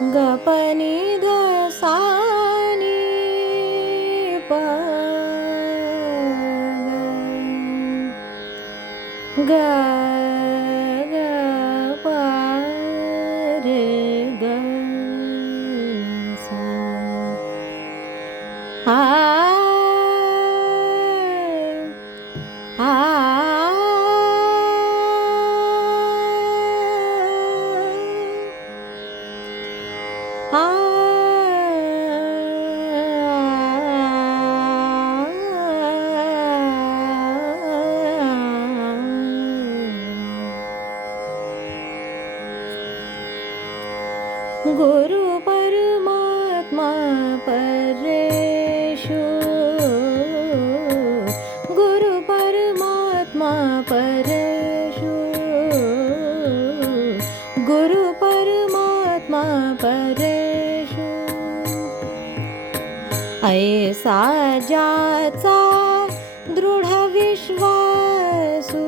गपनी धसानी प ग ग प रे ग सा आ आ आ गुरु परमात्मा परेषु गुरु परमात्मा परेषु गुरु परमात्मा परेषु ऐसा ज्याचा दृढ विश्वासु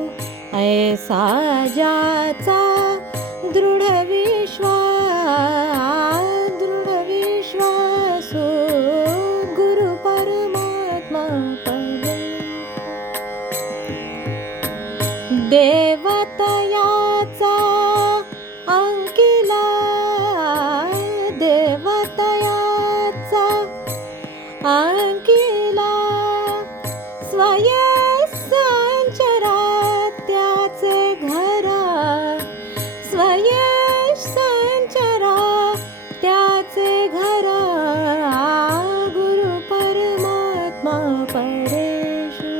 ऐसा ज्याचा दृढ विश्वासु गुरु परमात्मा परेषु देवतयाचा अंकिला देवतयाचा अंकिला स्वये संचरा त्याचे घरा स्वये संचरा त्याचे घरा गुरु परमात्मा परेषु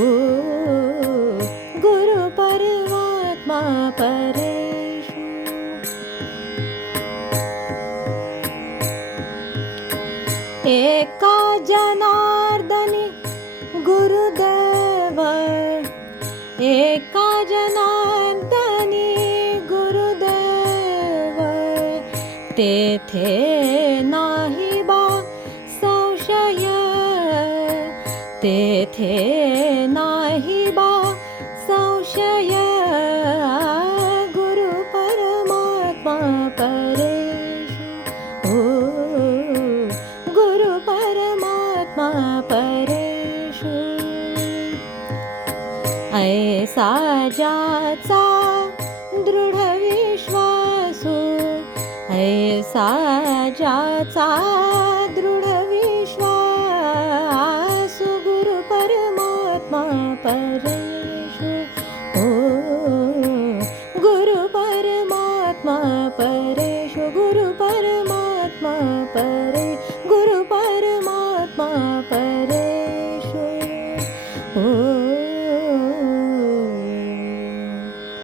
ओ गुरु परमात्मा परेषु एका जनार्दनी गुरुदेव एका जनार्दनी गुरुदेव तेथे नाही बा संशय तेथे नाही बा संशय गुरु परमात्मा परेषु ओ गुरु परमात्मा परेषु ऐसा ज्याचा दृढ विश्वासु ऐसा ज्याचा दृढ विश्वासु गुरु परमात्मा परेषु ओ गुरु परमात्मा परेषु गुरु परमात्मा परेषु